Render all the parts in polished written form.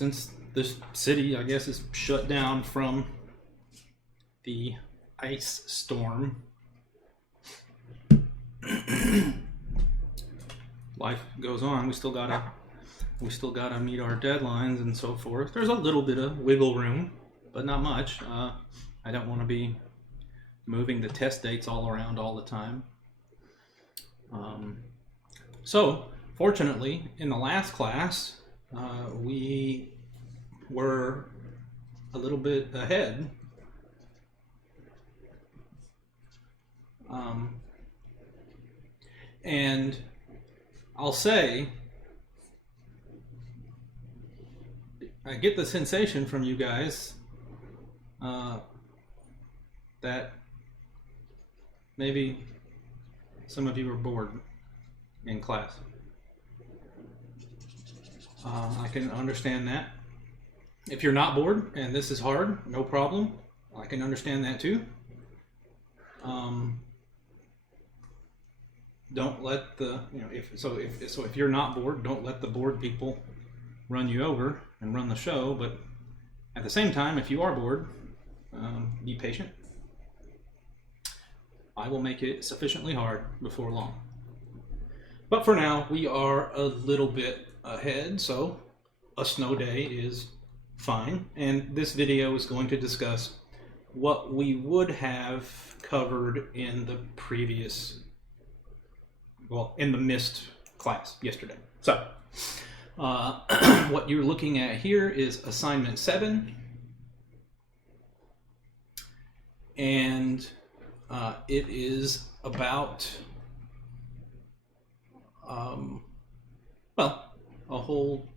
since this city, I guess, is shut down from the ice storm, life goes on. We still gotta meet our deadlines and so forth. There's a little bit of wiggle room, but not much. I don't want to be moving the test dates all around all the time. So fortunately, in the last class, we were a little bit ahead. And I'll say, I get the sensation from you guys that maybe some of you are bored in class. I can understand that. If you're not bored and this is hard, no problem. I can understand that too. Don't let the, if you're not bored, don't let the bored people run you over and run the show. But at the same time, if you are bored, be patient. I will make it sufficiently hard before long. But for now, we are a little bit ahead, so a snow day is fine. And this video is going to discuss what we would have covered in the previous, in the missed class yesterday. So, what you're looking at here is assignment 7. And it is about, a whole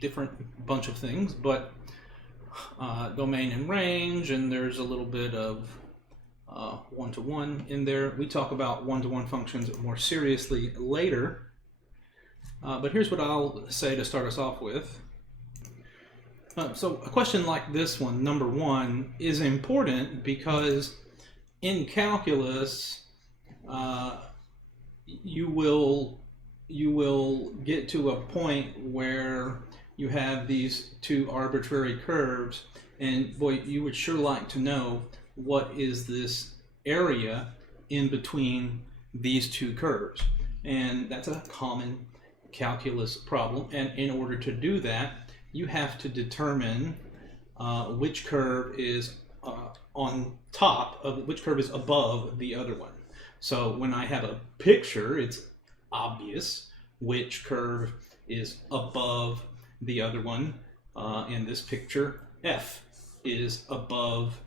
different bunch of things, but domain and range, and there's a little bit of one-to-one in there. We talk about one-to-one functions more seriously later, but here's what I'll say to start us off with. So a question like this one, number 1, is important because in calculus, you will get to a point where you have these two arbitrary curves, and boy, you would sure like to know what is this area in between these two curves. And that's a common calculus problem, and in order to do that, you have to determine which curve is on top of, which curve is above the other one. So when I have a picture, it's obvious which curve is above the other one. In this picture, F is above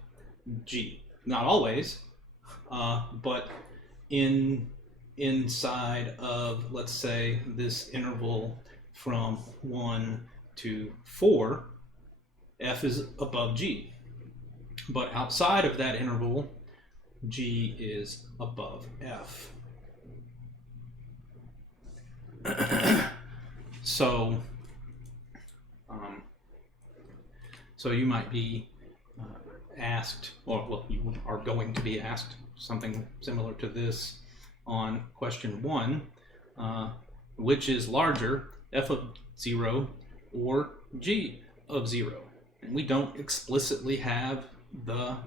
G. Not always, but inside of, let's say, this interval from 1 to 4, F is above G. But outside of that interval, G is above F. So you might be asked, or you are going to be asked something similar to this on question 1, which is larger, F of 0 or G of 0? And we don't explicitly have the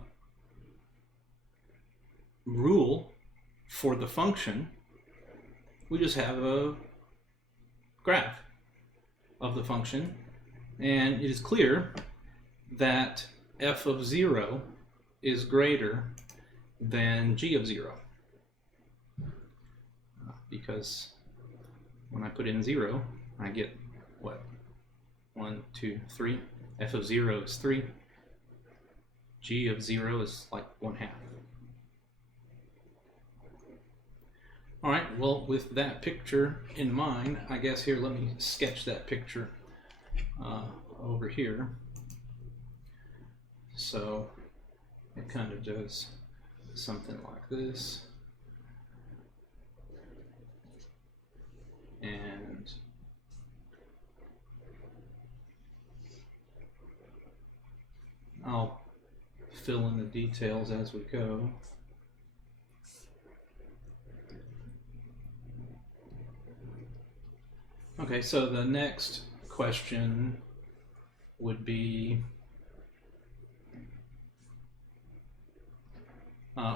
rule for the function. We just have a graph of the function, and it is clear that F of 0 is greater than G of 0, because when I put in 0, I get what? 1, 2, 3. F of 0 is 3. G of 0 is like 1/2. All right, well, with that picture in mind, I guess here, let me sketch that picture over here. So it kind of does something like this. And I'll fill in the details as we go. Okay, so the next question would be,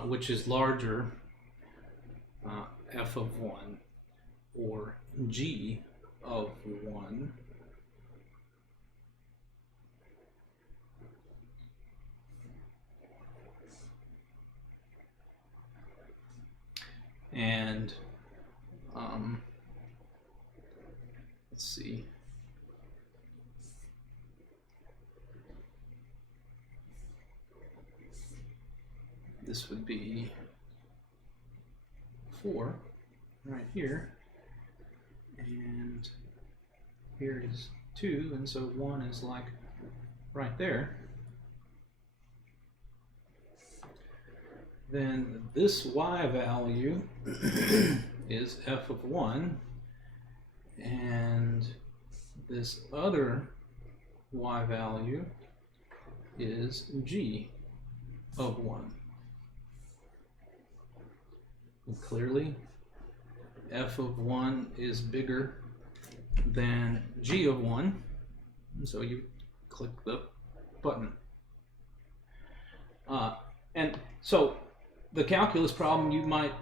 which is larger, f of 1 or g of 1 and let's see, this would be 4 right here, and here is 2, and so 1 is like right there. Then this y value is f of 1, and this other y value is g of 1. And clearly, f of 1 is bigger than g of 1, and so you click the button. And so the calculus problem you might,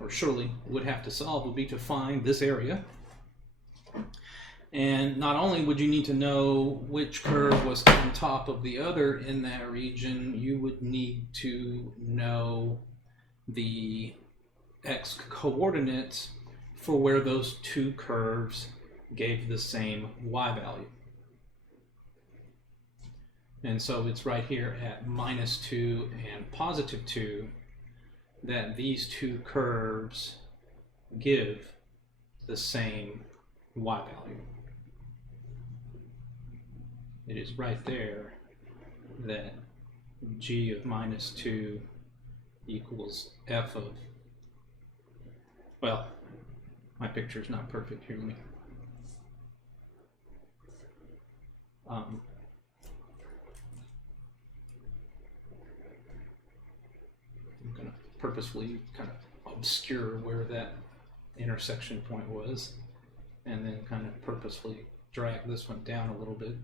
or surely would have to solve would be to find this area. And not only would you need to know which curve was on top of the other in that region, you would need to know the x coordinates for where those two curves gave the same y value. And so it's right here at -2 and +2 that these two curves give the same y value. It is right there that g of -2 equals f of, well, my picture is not perfect here. Let me, I'm going to purposefully kind of obscure where that intersection point was, and then kind of purposefully drag this one down a little bit.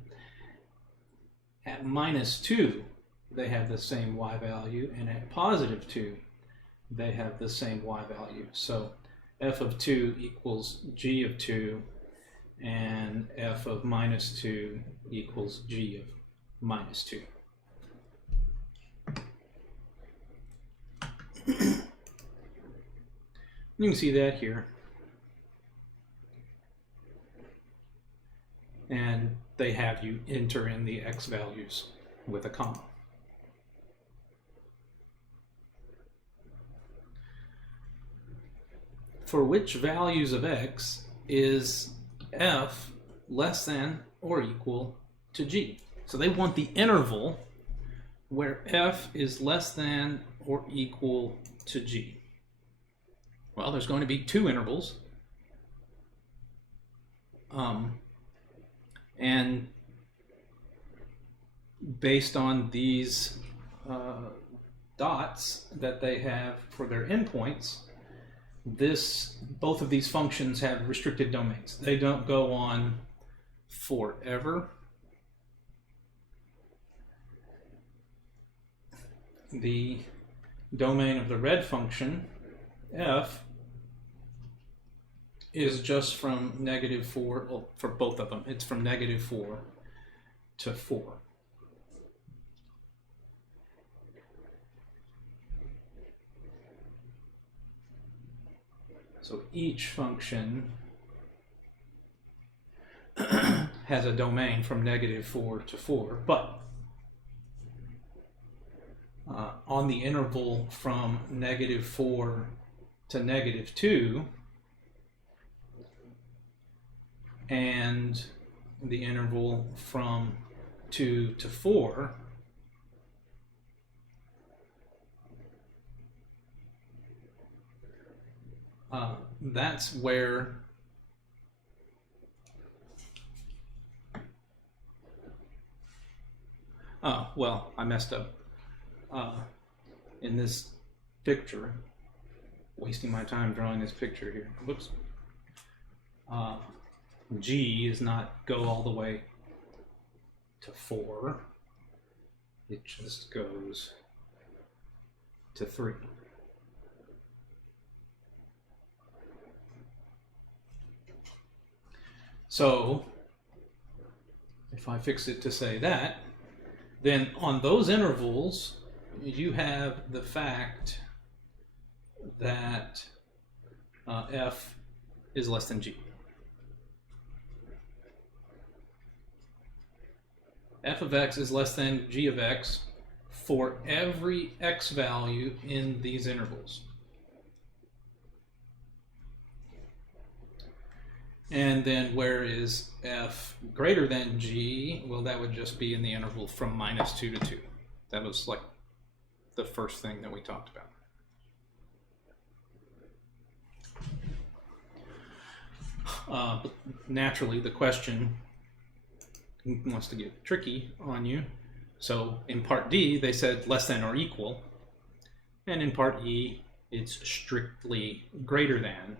At -2, they have the same y value, and at +2, they have the same y value. So f of 2 equals g of 2, and f of -2 equals g of -2. You can see that here. And they have you enter in the x values with a comma. For which values of x is f less than or equal to g? So they want the interval where f is less than or equal to g. Well, there's going to be two intervals. And based on these dots that they have for their endpoints, both of these functions have restricted domains. They don't go on forever. The domain of the red function, f, is just from -4, well, for both of them, it's from -4 to 4. So each function has a domain from -4 to 4, but on the interval from -4 to -2, and the interval from 2 to 4, that's where well, I messed up in this picture, wasting my time drawing this picture here. Whoops. G is not go all the way to 4. It just goes to 3. So if I fix it to say that, then on those intervals, you have the fact that f is less than g. F of x is less than g of x for every x value in these intervals. And then where is f greater than g? Well, that would just be in the interval from -2 to 2. That was like the first thing that we talked about. But naturally, the question wants to get tricky on you. So in part D, they said less than or equal. And in part E, it's strictly greater than.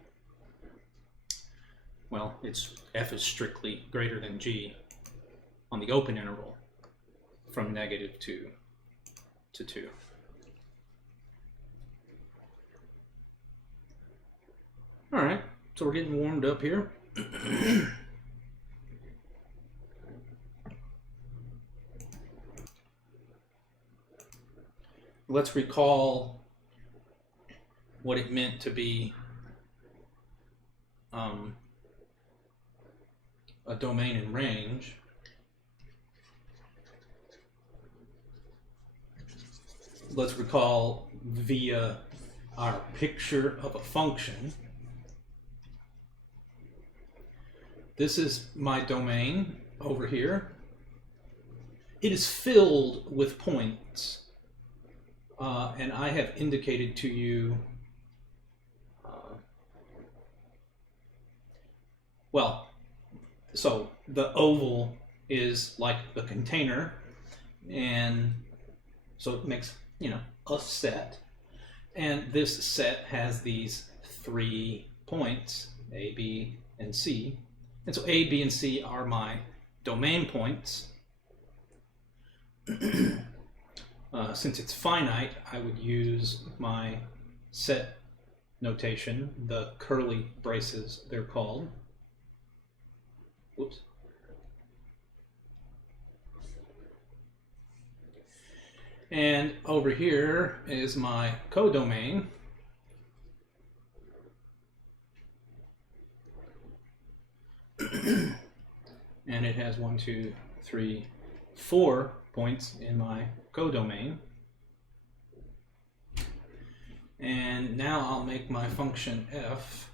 Well, f is strictly greater than g on the open interval from -2 to 2. All right, so we're getting warmed up here. Let's recall what it meant to be a domain in range. Let's recall via our picture of a function. This is my domain over here. It is filled with points, and I have indicated to you, well, so the oval is like the container, and so it makes, a set, and this set has these 3 points, A, B, and C, and so A, B, and C are my domain points. Since it's finite, I would use my set notation, the curly braces they're called. Whoops. And over here is my codomain. And it has 1, 2, 3, 4 points in my codomain. And now I'll make my function f.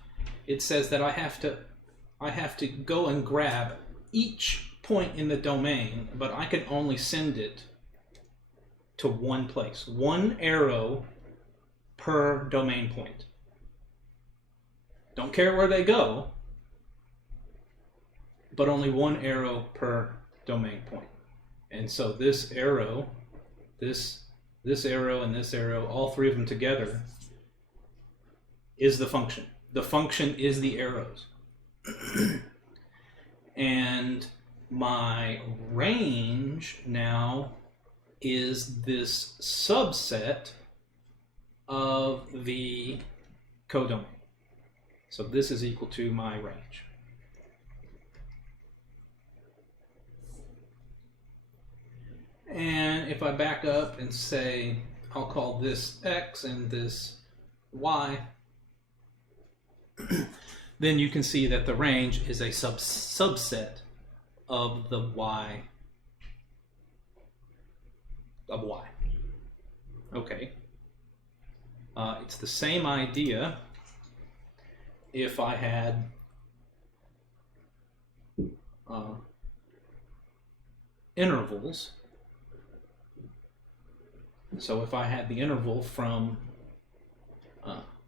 It says that I have to go and grab each point in the domain, but I can only send it to one place. 1 arrow per domain point. Don't care where they go, but only 1 arrow per domain point. And so this arrow, this arrow, and this arrow, all 3 of them together, is the function. The function is the arrows. And my range now is this subset of the codomain. So this is equal to my range. And if I back up and say, I'll call this x and this y, then you can see that the range is a subset of the y of y. Okay. It's the same idea if I had intervals. So if I had the interval from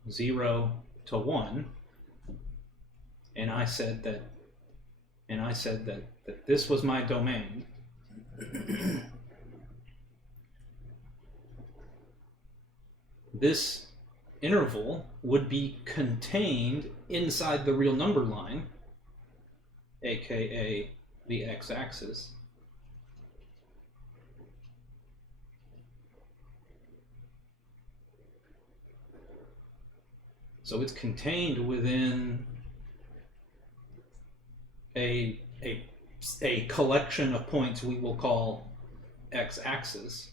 0 to 1, and I said that this was my domain, this interval would be contained inside the real number line, aka the x-axis. So it's contained within a collection of points we will call x-axis.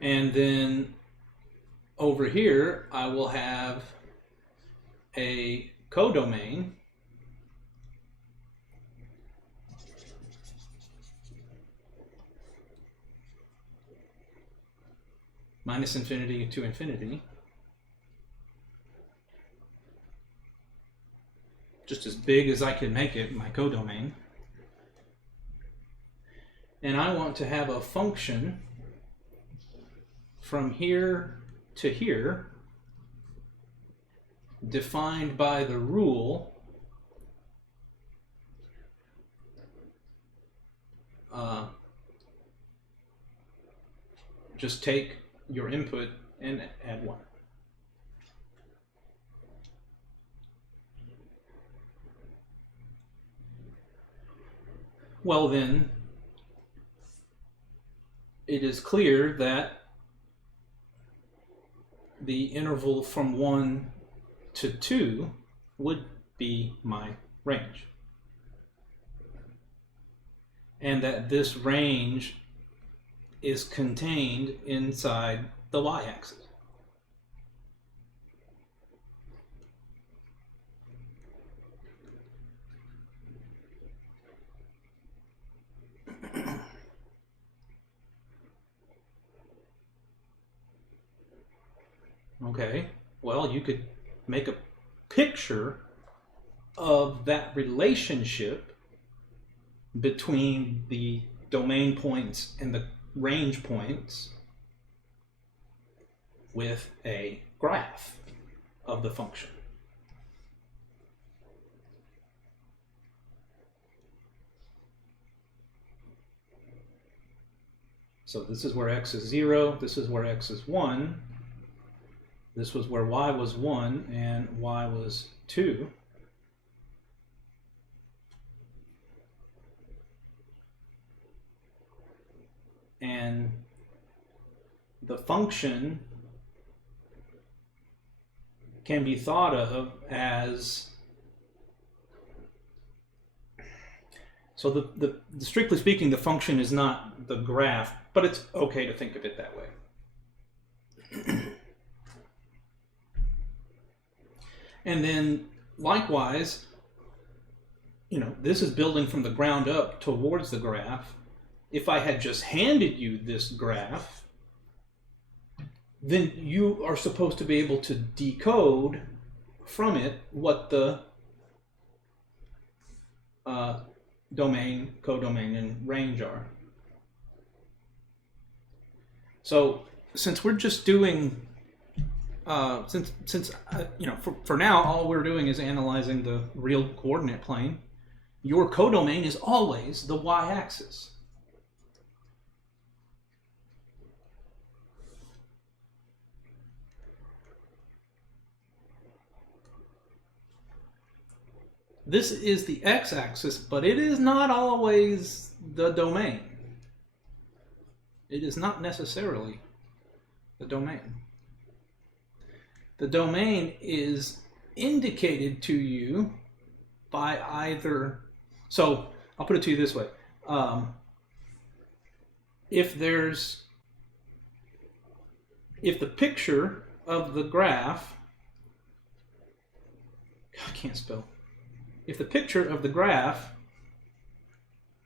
And then over here, I will have a codomain minus infinity to infinity, just as big as I can make it, my codomain. And I want to have a function from here to here defined by the rule just take your input and add 1. Well then, it is clear that the interval from 1 to 2 would be my range. And that this range is contained inside the y-axis. Okay, well, you could make a picture of that relationship between the domain points and the range points with a graph of the function. So this is where x is 0, this is where x is 1, this was where y was 1 and y was 2. And the function can be thought of as, so the strictly speaking, the function is not the graph, but it's okay to think of it that way. And then likewise, this is building from the ground up towards the graph. If I had just handed you this graph, then you are supposed to be able to decode from it what the domain, codomain, and range are. So since we're just doing, for now, all we're doing is analyzing the real coordinate plane, your codomain is always the y-axis. This is the x-axis, but it is not always the domain. It is not necessarily the domain. The domain is indicated to you by either, so I'll put it to you this way. If the picture of the graph, I can't spell. If the picture of the graph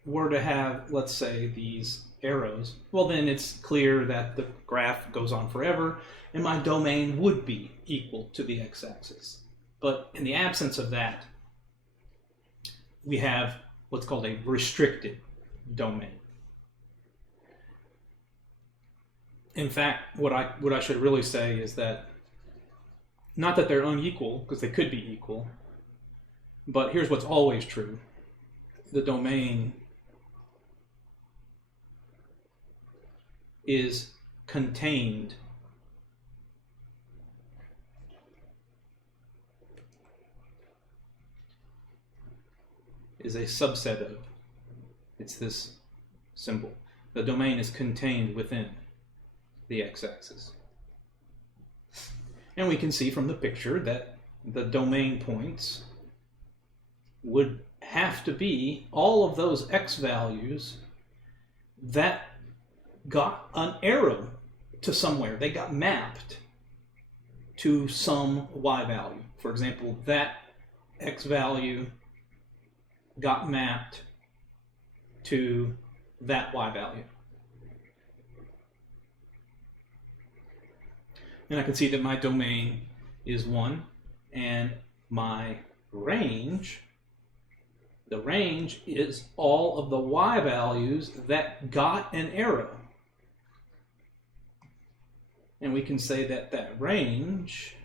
were to have, let's say, these arrows, well, then it's clear that the graph goes on forever, and my domain would be equal to the x-axis. But in the absence of that, we have what's called a restricted domain. In fact, what I should really say is that, not that they're unequal, because they could be equal, but here's what's always true. The domain is contained is a subset of. It's this symbol. The domain is contained within the x-axis. And we can see from the picture that the domain points would have to be all of those x values that got an arrow to somewhere. They got mapped to some y value. For example, that x value got mapped to that y value. And I can see that my domain is 1, and my range, the range is all of the y values that got an arrow. And we can say that that range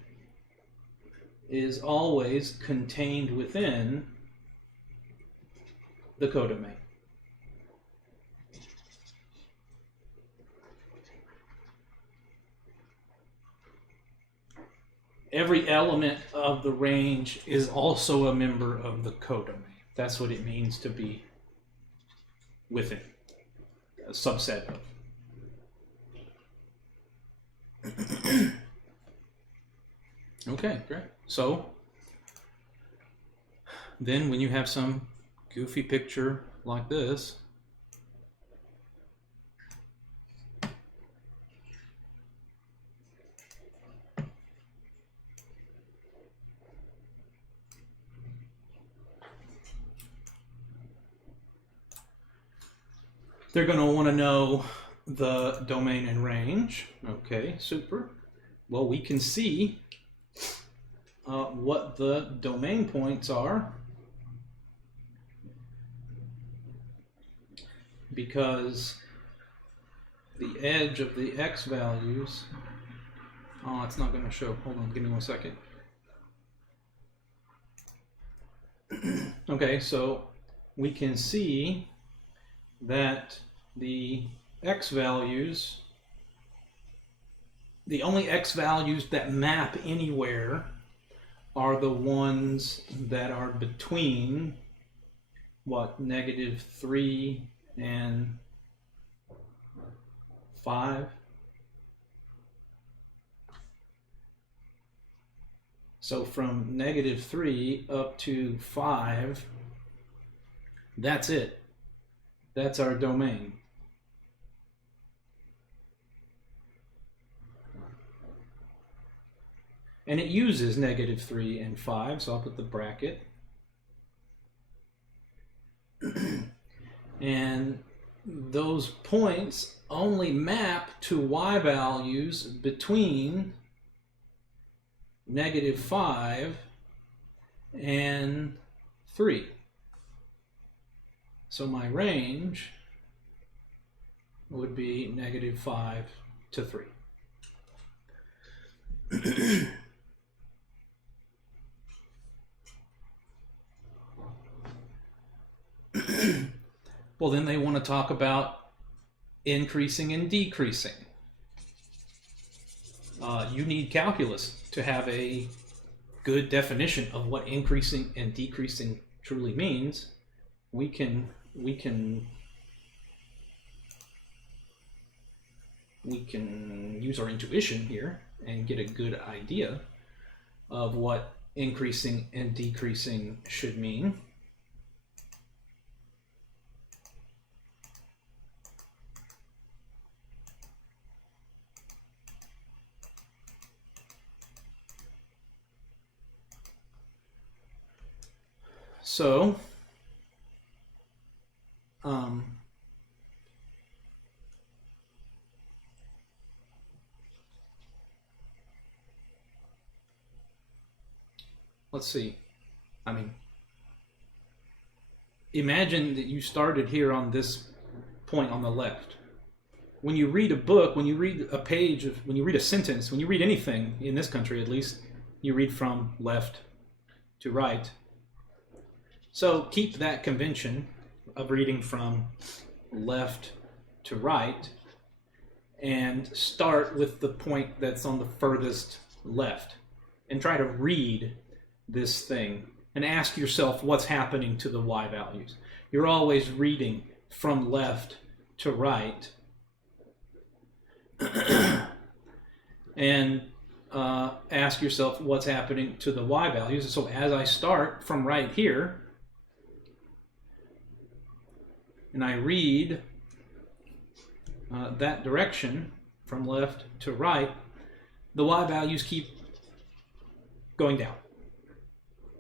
is always contained within the codomain. Every element of the range is also a member of the codomain. That's what it means to be within, a subset of. Okay, great. So then when you have some goofy picture like this, they're going to want to know the domain and range. Okay, super. Well, we can see what the domain points are, because the edge of the x values, oh, it's not going to show. Hold on, give me 1 second. Okay, so we can see that the x values, the only x values that map anywhere are the ones that are between, what, -3 and 5. So from -3 up to 5, that's it. That's our domain. And it uses -3 and 5, so I'll put the bracket. And those points only map to y values between -5 and 3. So my range would be -5 to 3. Well, then they want to talk about increasing and decreasing. You need calculus to have a good definition of what increasing and decreasing truly means. We can use our intuition here and get a good idea of what increasing and decreasing should mean. So, let's see. I mean, imagine that you started here on this point on the left. When you read a book, when you read a page, when you read a sentence, when you read anything, in this country at least, you read from left to right. So keep that convention of reading from left to right and start with the point that's on the furthest left and try to read this thing. and ask yourself what's happening to the y values. You're always reading from left to right. And ask yourself what's happening to the y values. So as I start from right here, and I read that direction from left to right, the y values keep going down.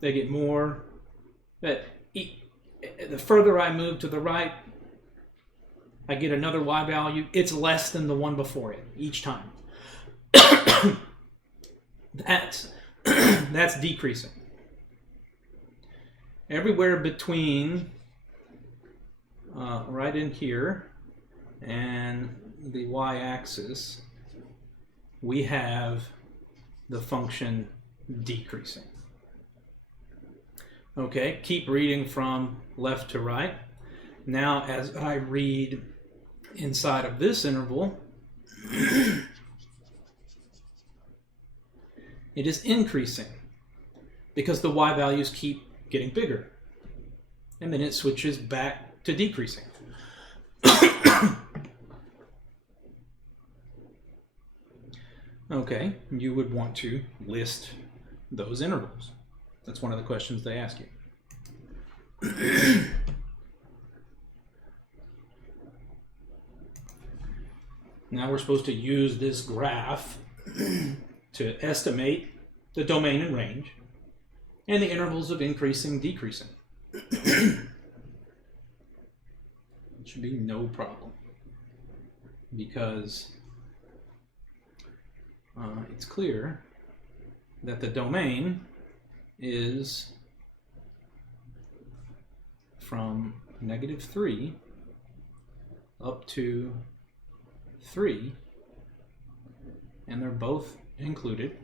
They get more. The further I move to the right, I get another y value. It's less than the one before it each time. That's decreasing. Everywhere between right in here and the y-axis, we have the function decreasing. Okay, keep reading from left to right. Now, as I read inside of this interval, it is increasing because the y values keep getting bigger. And then it switches back to decreasing. Okay, you would want to list those intervals. That's one of the questions they ask you. Now we're supposed to use this graph to estimate the domain and range and the intervals of increasing, decreasing. It should be no problem because it's clear that the domain is from -3 up to 3, and they're both included,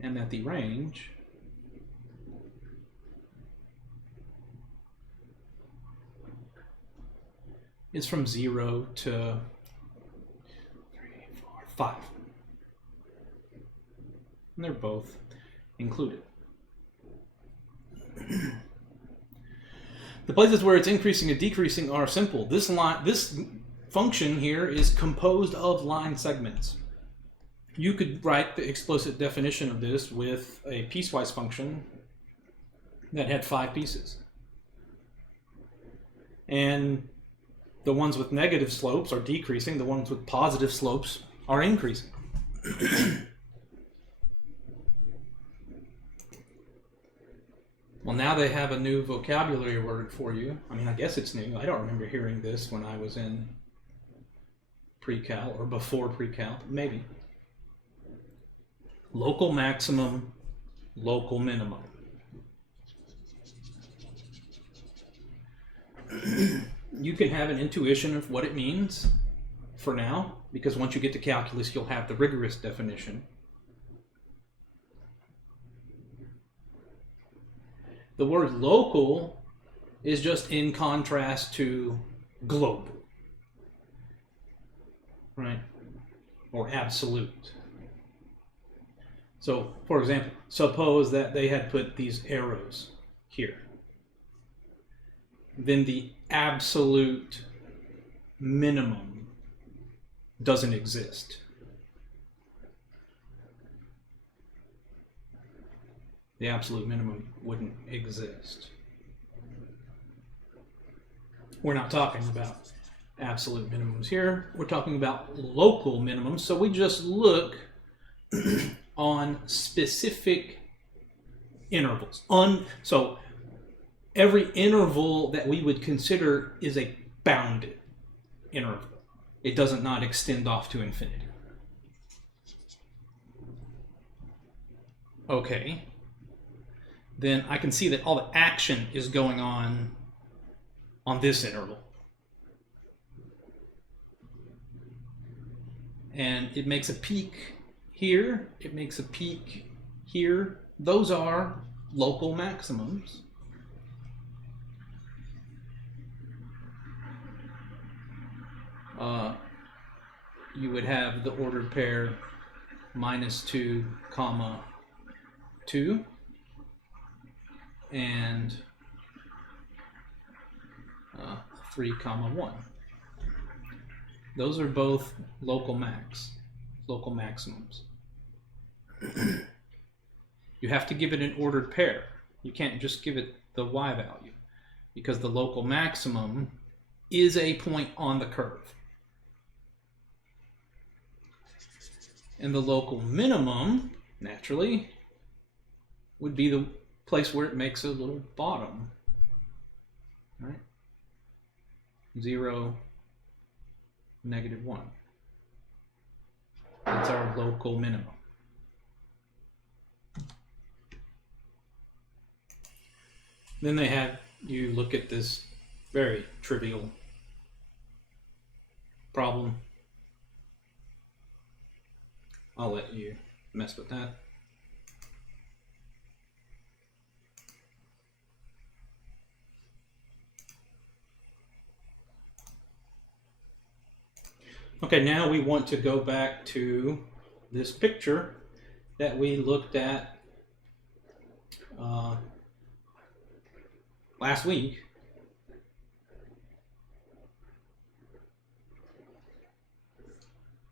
and that the range is from 0 to 3, 4, 5. And they're both included. The places where it's increasing and decreasing are simple. This function here is composed of line segments. You could write the explicit definition of this with a piecewise function that had 5 pieces. And the ones with negative slopes are decreasing, the ones with positive slopes are increasing. Well, now they have a new vocabulary word for you. I mean, I guess it's new. I don't remember hearing this when I was in PreCalc or before PreCalc, maybe. Local maximum, local minimum. You can have an intuition of what it means for now, because once you get to calculus, you'll have the rigorous definition. The word local is just in contrast to global, right? Or absolute. So, for example, suppose that they had put these arrows here. Then the absolute minimum doesn't exist. The absolute minimum wouldn't exist. We're not talking about absolute minimums here. We're talking about local minimums. So we just look on specific intervals. So every interval that we would consider is a bounded interval. It doesn't not extend off to infinity. Okay. Then I can see that all the action is going on this interval. And it makes a peak here, it makes a peak here. Those are local maximums. You would have the ordered pair -2, 2. and 3, 1. Those are both local maximums. You have to give it an ordered pair. You can't just give it the y value, because the local maximum is a point on the curve. And the local minimum, naturally, would be the place where it makes a little bottom. Right? 0, -1. That's our local minimum. Then they have you look at this very trivial problem. I'll let you mess with that. Okay, now we want to go back to this picture that we looked at last week.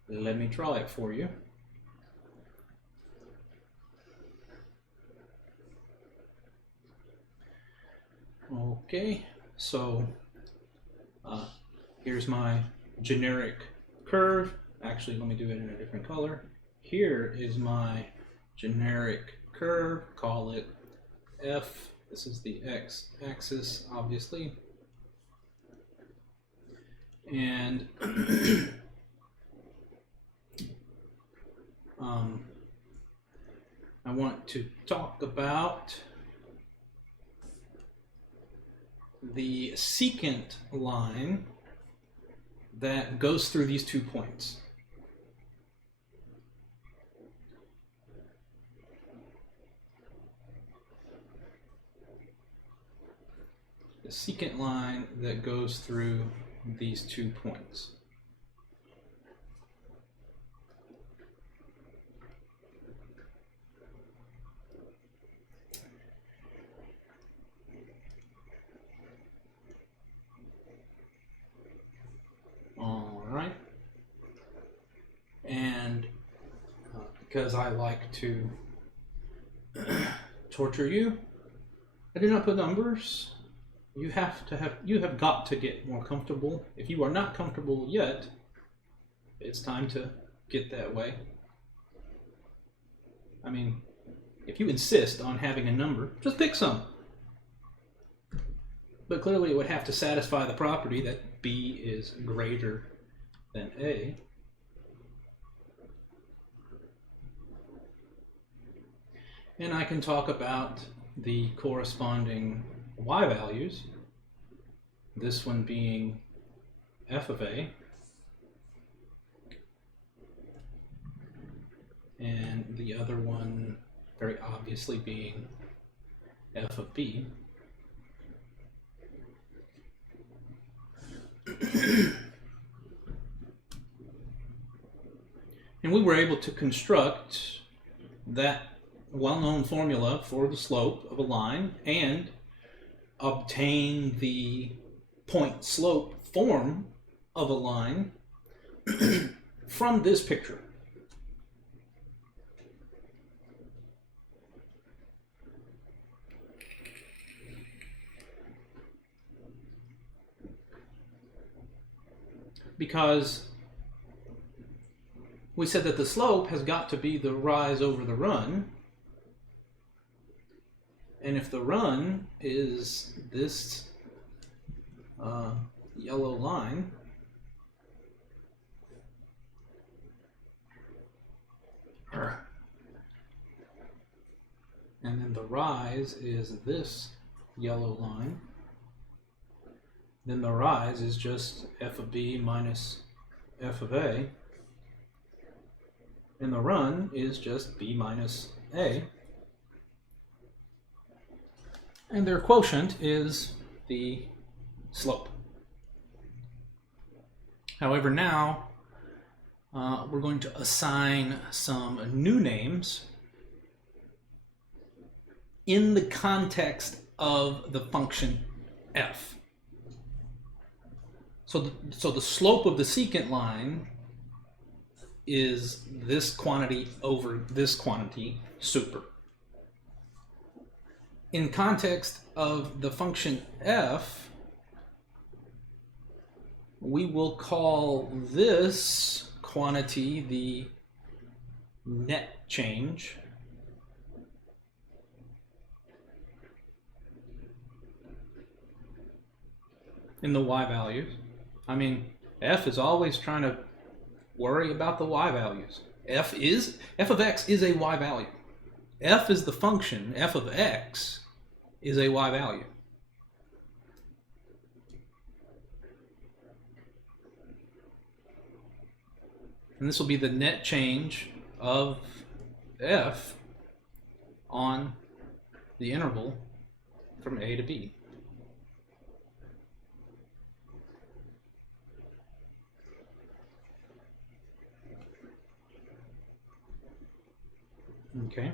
Let me draw it for you. Okay, so here's my generic curve. Actually, let me do it in a different color. Here is my generic curve. Call it F. This is the x-axis, obviously. And I want to talk about the secant line that goes through these 2 points. The secant line that goes through these 2 points. All right. And because I like to torture you, I do not put numbers. You have got to get more comfortable. If you are not comfortable yet, it's time to get that way. I mean, if you insist on having a number, just pick some. But clearly it would have to satisfy the property that B is greater than A. And I can talk about the corresponding y values, this one being f of A, and the other one very obviously being f of B. And we were able to construct that well-known formula for the slope of a line and obtain the point slope form of a line from this picture. Because we said that the slope has got to be the rise over the run. And if the run is this yellow line, and then the rise is this yellow line, then the rise is just f of B minus f of A, and the run is just B minus A. And their quotient is the slope. However, now we're going to assign some new names in the context of the function f. So the slope of the secant line is this quantity over this quantity super. In context of the function f, we will call this quantity the net change in the y values. I mean, f is always trying to worry about the y values. F of x is a y value. F is the function, f of x is a y value. And this will be the net change of f on the interval from a to b. Okay.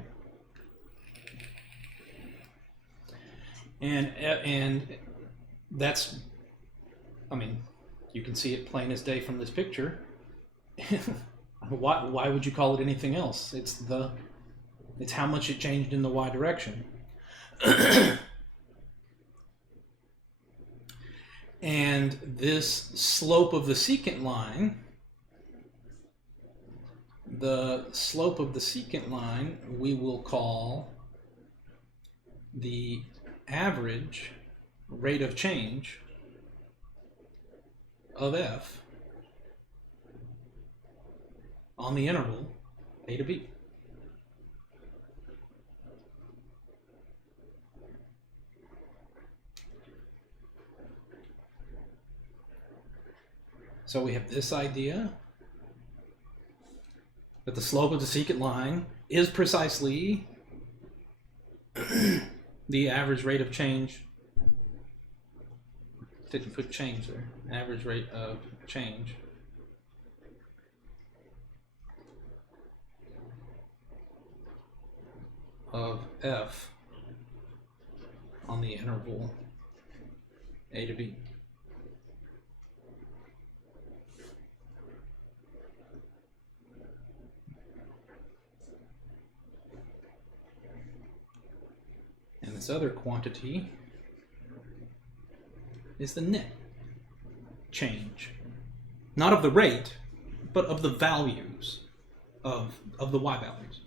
And that's, I mean, you can see it plain as day from this picture. Why would you call it anything else? It's how much it changed in the y direction. And this slope of the secant line, we will call the average rate of change of f on the interval a to b. So we have this idea that the slope of the secant line is precisely the average rate of change. Didn't put change there. Average rate of change of f on the interval a to b. And this other quantity is the net change, not of the rate, but of the values of the y values.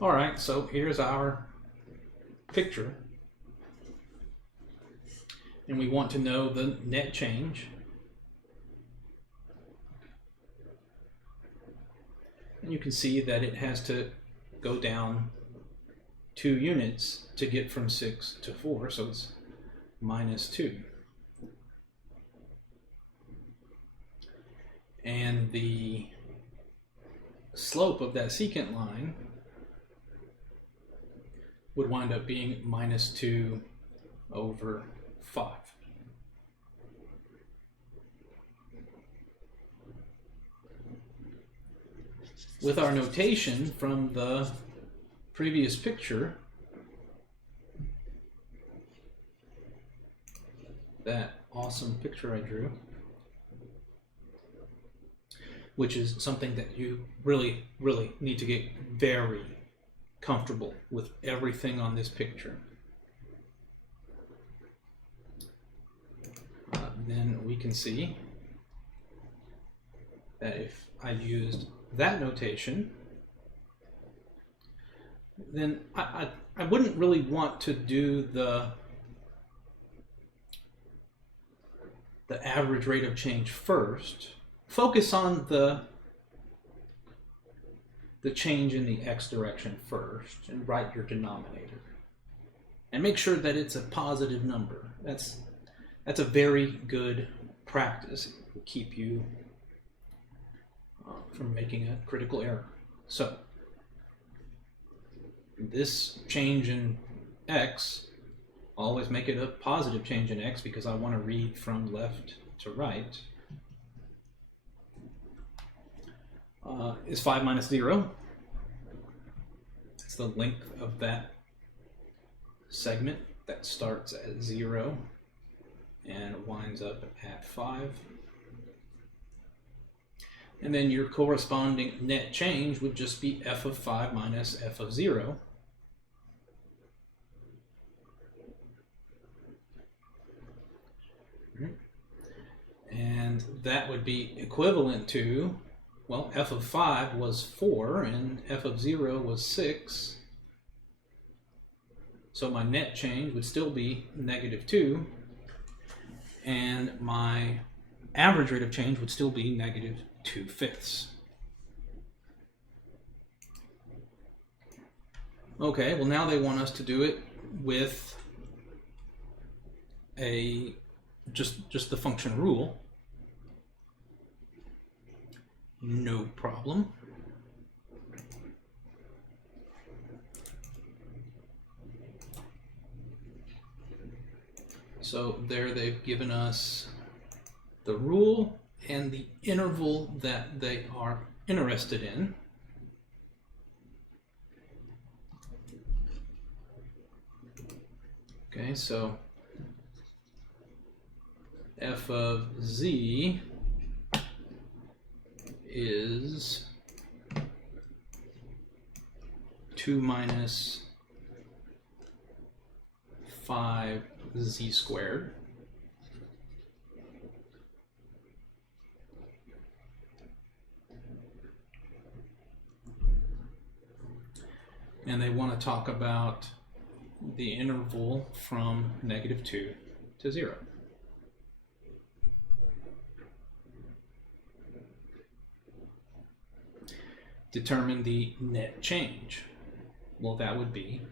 All right, so here's our picture, and we want to know the net change. And you can see that it has to go down 2 units to get from 6 to 4, so it's -2. And the slope of that secant line would wind up being -2 over 5. With our notation from the previous picture, that awesome picture I drew, which is something that you really, really need to get very comfortable with everything on this picture. Then we can see that if I used that notation, then I wouldn't really want to do the average rate of change first. Focus on the change in the x direction first and write your denominator. And make sure that it's a positive number. That's a very good practice. It will keep you from making a critical error. So this change in x, always make it a positive change in x because I want to read from left to right, is 5 minus 0. It's the length of that segment that starts at 0 and winds up at 5. And then your corresponding net change would just be f of 5 minus f of 0. And that would be equivalent to, well, f of 5 was 4 and f of 0 was 6. So my net change would still be -2. And my average rate of change would still be -2/5. Okay, well now they want us to do it with a just the function rule. No problem. So there they've given us the rule and the interval that they are interested in. Okay, so f of z is 2 minus 5z squared. And they want to talk about the interval from -2 to 0. Determine the net change. Well, that would be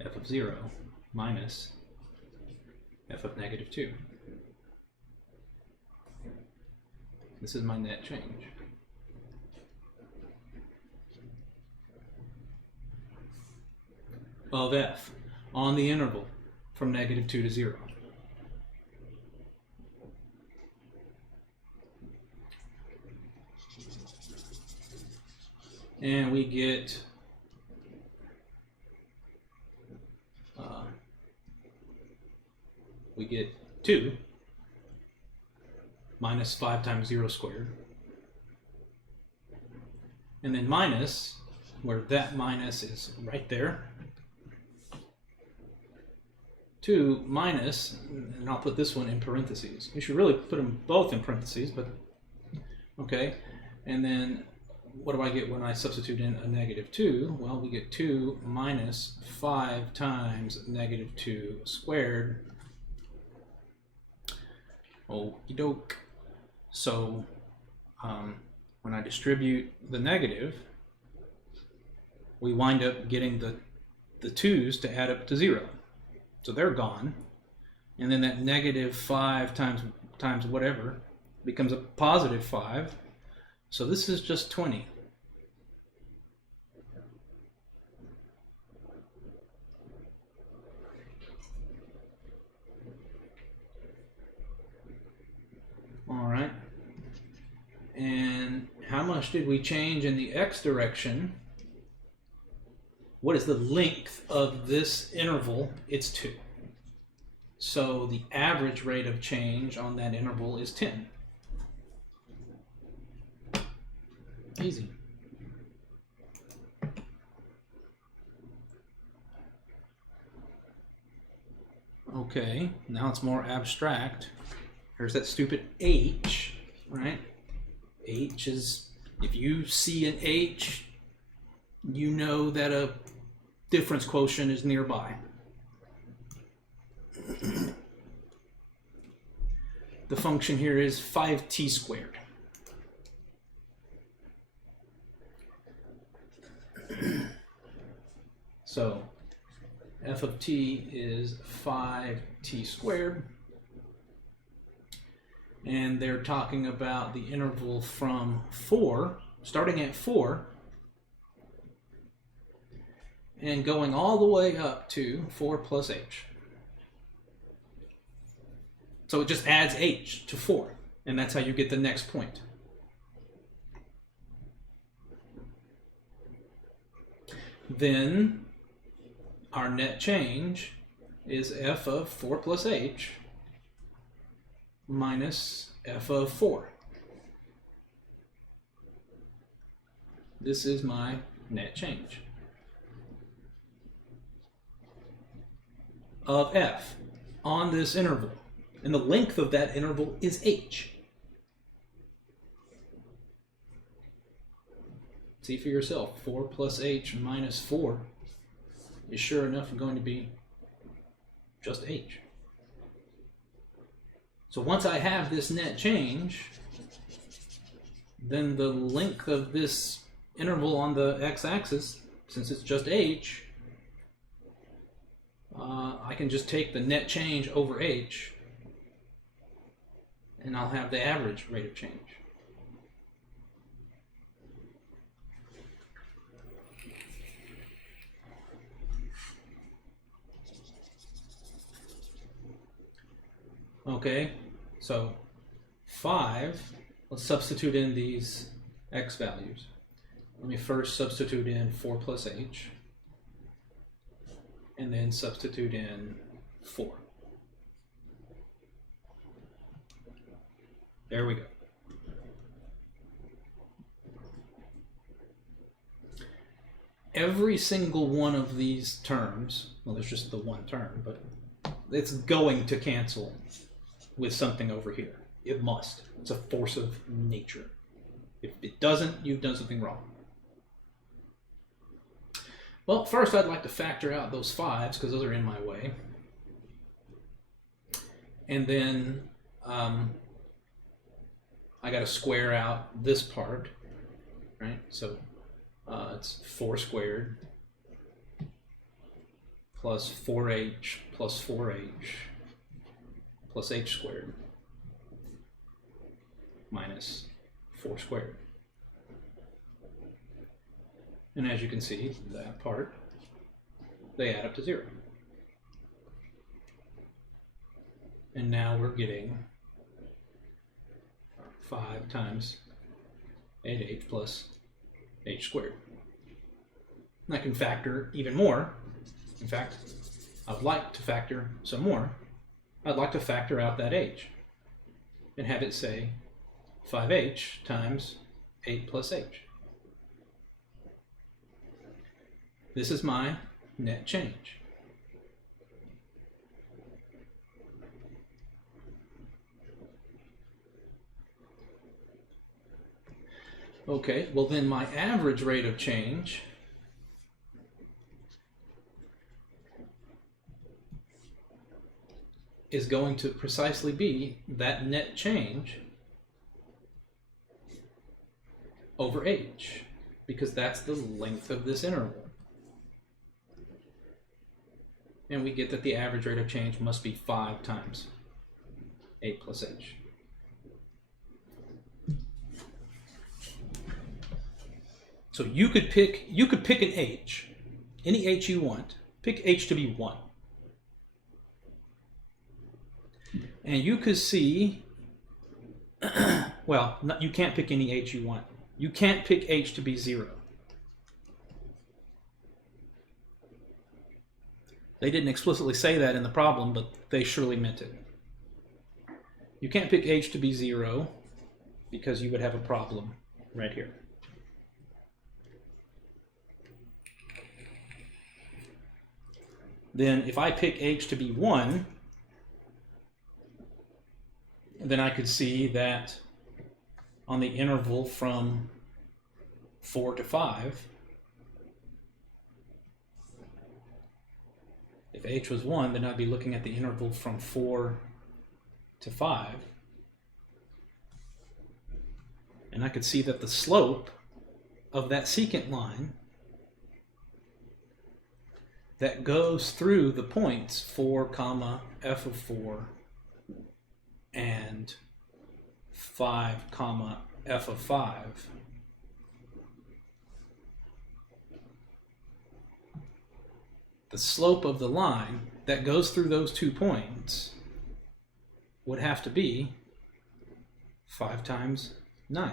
f of 0 minus f of -2. This is my net change. Of f on the interval from -2 to 0. And we get we get 2 minus 5 times 0 squared. And then minus, where that minus is right there, 2 minus, and I'll put this one in parentheses. You should really put them both in parentheses, but okay. And then what do I get when I substitute in a -2? Well, we get 2 minus 5 times -2 squared. Okie doke. So when I distribute the negative, we wind up getting the 2's to add up to 0. So they're gone. And then that -5 times whatever becomes a +5. So this is just 20. All right. And how much did we change in the x direction? What is the length of this interval? It's 2. So the average rate of change on that interval is 10. Easy. Okay, now it's more abstract. There's that stupid h, right? H is, if you see an h, you know that a difference quotient is nearby. The function here is 5t squared. So f of t is 5t squared. And they're talking about the interval from 4, starting at 4, and going all the way up to 4 plus h. So it just adds h to 4, and that's how you get the next point. then our net change is f of 4 plus h minus f of 4. This is my net change of f on this interval. And the length of that interval is h. See for yourself, 4 plus h minus 4 is sure enough going to be just h. So once I have this net change, then the length of this interval on the x-axis, since it's just h, I can just take the net change over h, and I'll have the average rate of change. Okay, so 5, let's substitute in these x values. Let me first substitute in 4 plus h, and then substitute in 4. There we go. Every single one of these terms, well, there's just the one term, but it's going to cancel with something over here. It must. It's a force of nature. If it doesn't, you've done something wrong. Well, first I'd like to factor out those 5s because those are in my way. And then I got to square out this part, right? So it's 4 squared plus 4h plus 4h plus h squared minus 4 squared. And as you can see, that part, they add up to 0. And now we're getting 5 times 8h plus h squared. And I can factor even more. In fact, I'd like to factor some more. I'd like to factor out that h and have it say 5h times 8 plus h. This is my net change. Okay, well then my average rate of change is going to precisely be that net change over h, because that's the length of this interval. And we get that the average rate of change must be 5 times 8 plus h. So you could pick an h, any h you want. Pick h to be 1. And you could see, well, you can't pick any h you want. You can't pick h to be 0. They didn't explicitly say that in the problem, but they surely meant it. You can't pick h to be 0 because you would have a problem right here. Then if I pick h to be 1, then I could see that on the interval from 4 to 5, if h was 1, then I'd be looking at the interval from 4 to 5. And I could see that the slope of that secant line that goes through the points 4 comma f of 4 and 5 comma f of 5 the slope of the line that goes through those 2 points would have to be 5 times 9.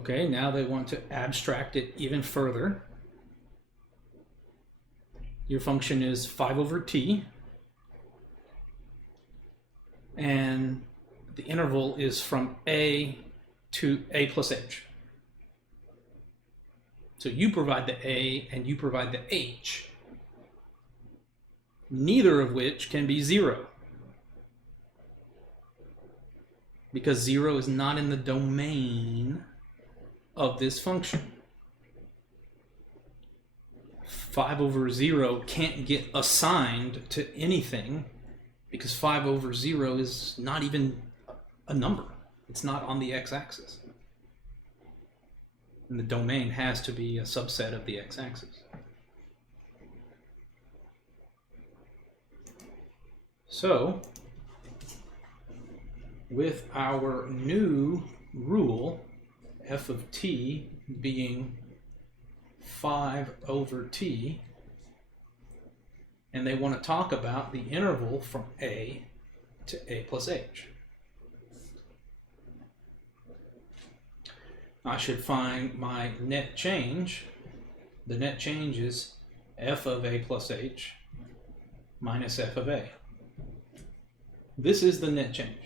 Okay, now they want to abstract it even further. Your function is 5 over t, and the interval is from a to a plus h. So you provide the a and you provide the h, neither of which can be 0, because 0 is not in the domain of this function. 5 over 0 can't get assigned to anything because 5 over 0 is not even a number. It's not on the x-axis. And the domain has to be a subset of the x-axis. So, with our new rule, f of t being 5 over t, and they want to talk about the interval from a to a plus h. I should find my net change. The net change is f of a plus h minus f of a. This is the net change.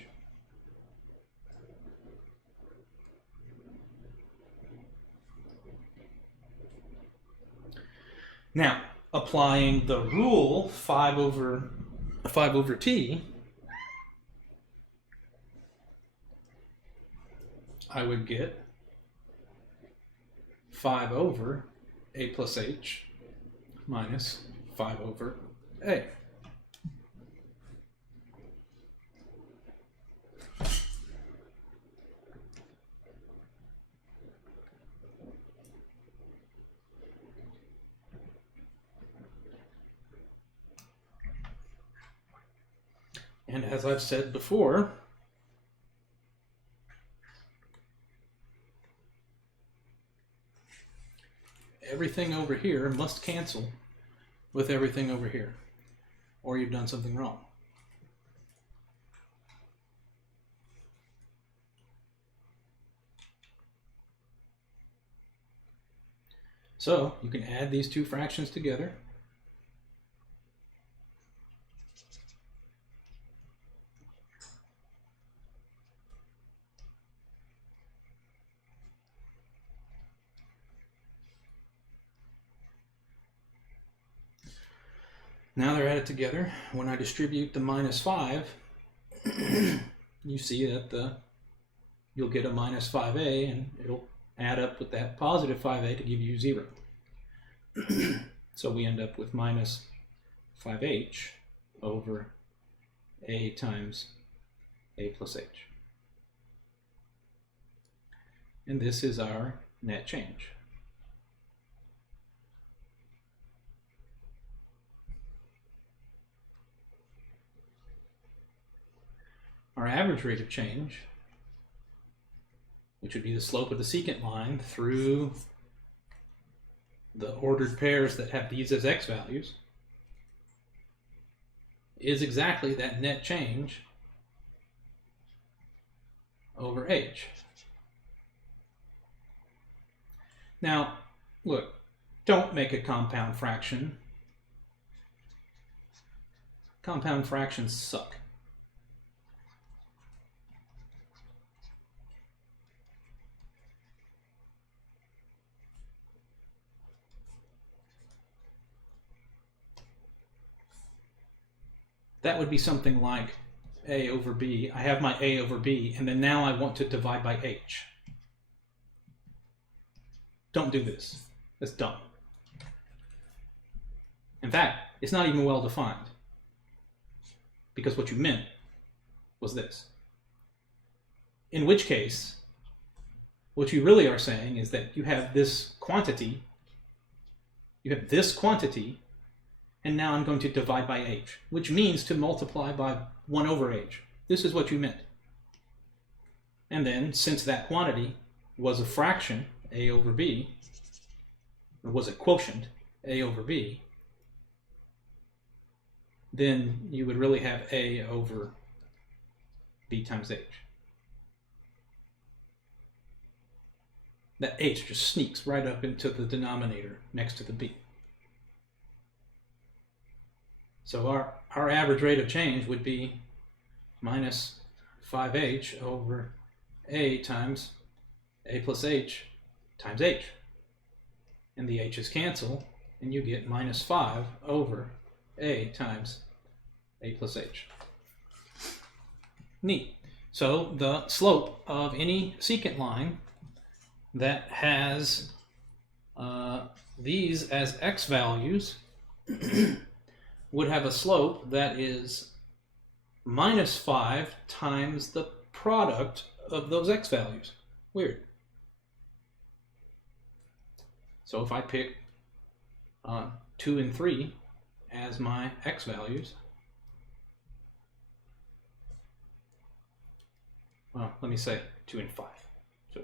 Now, applying the rule 5 over t, I would get 5 over a plus h minus 5 over a. And as I've said before, everything over here must cancel with everything over here, or you've done something wrong. So you can add these two fractions together. Now they're added together. When I distribute the minus 5, you see that you'll get a minus 5a, and it'll add up with that positive 5a to give you 0. So we end up with minus 5h over a times a plus h. And this is our net change. Our average rate of change, which would be the slope of the secant line through the ordered pairs that have these as x values, is exactly that net change over h. Now, look, don't make a compound fraction. Compound fractions suck. That would be something like a over b. I have my a over b, and then now I want to divide by h. Don't do this. That's dumb. In fact, it's not even well defined, because what you meant was this. In which case, what you really are saying is that you have this quantity, and now I'm going to divide by h, which means to multiply by 1 over h. This is what you meant. And then, since that quantity was a fraction, a over b, or was a quotient, a over b, then you would really have a over b times h. that h just sneaks right up into the denominator next to the b. So our average rate of change would be minus 5h over a times a plus h times h. And the h's cancel, and you get minus 5 over a times a plus h. Neat. So the slope of any secant line that has these as x values would have a slope that is minus 5 times the product of those x values. Weird. So if I pick 2 and 3 as my x values, well, let me say 2 and 5. So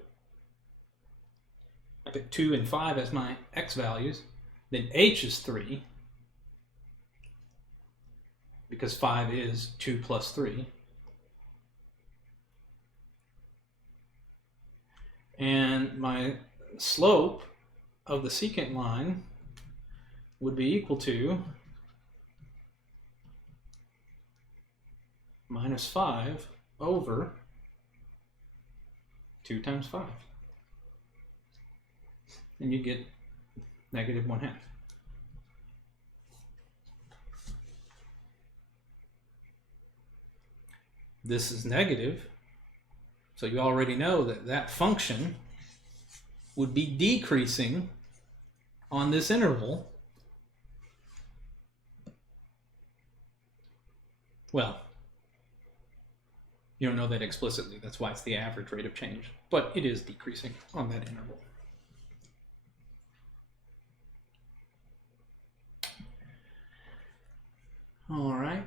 I pick 2 and 5 as my x values, then h is 3, because 5 is 2 plus 3. And my slope of the secant line would be equal to minus 5 over 2 times 5. And you get negative 1/2. This is negative, so you already know that that function would be decreasing on this interval. Well, you don't know that explicitly, that's why it's the average rate of change, but it is decreasing on that interval. All right,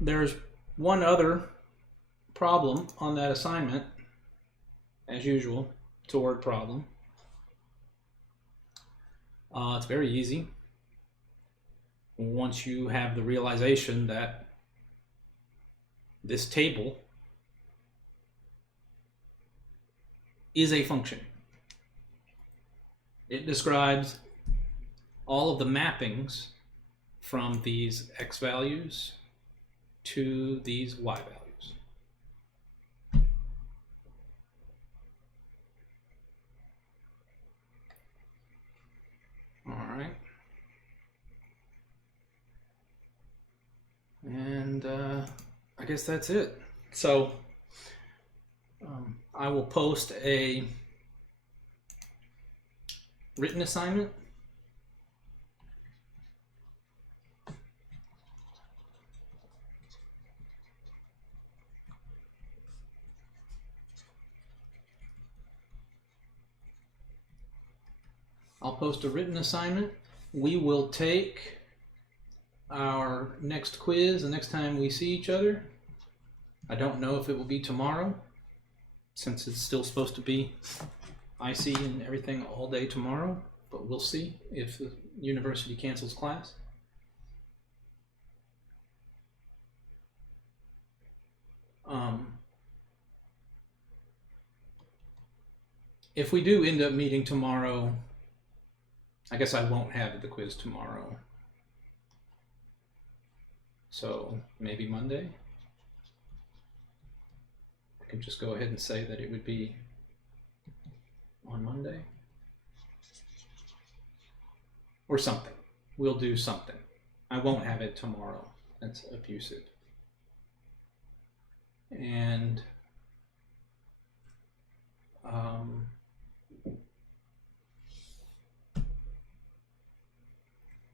there's one other problem on that assignment, as usual. It's a word problem. It's very easy once you have the realization that this table is a function. It describes all of the mappings from these x values to these y values. All right. And I guess that's it. So I will post a written assignment. I'll post a written assignment. We will take our next quiz the next time we see each other. I don't know if it will be tomorrow, since it's still supposed to be icy and everything all day tomorrow, but we'll see if the university cancels class. If we do end up meeting tomorrow, I guess I won't have the quiz tomorrow. So maybe Monday? I can just go ahead and say that it would be on Monday. Or something. We'll do something. I won't have it tomorrow. That's abusive. And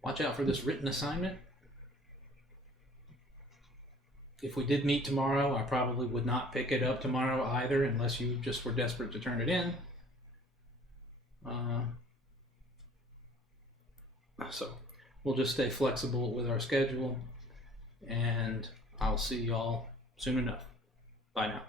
watch out for this written assignment. If we did meet tomorrow, I probably would not pick it up tomorrow either, unless you just were desperate to turn it in. So we'll just stay flexible with our schedule, and I'll see y'all soon enough. Bye now.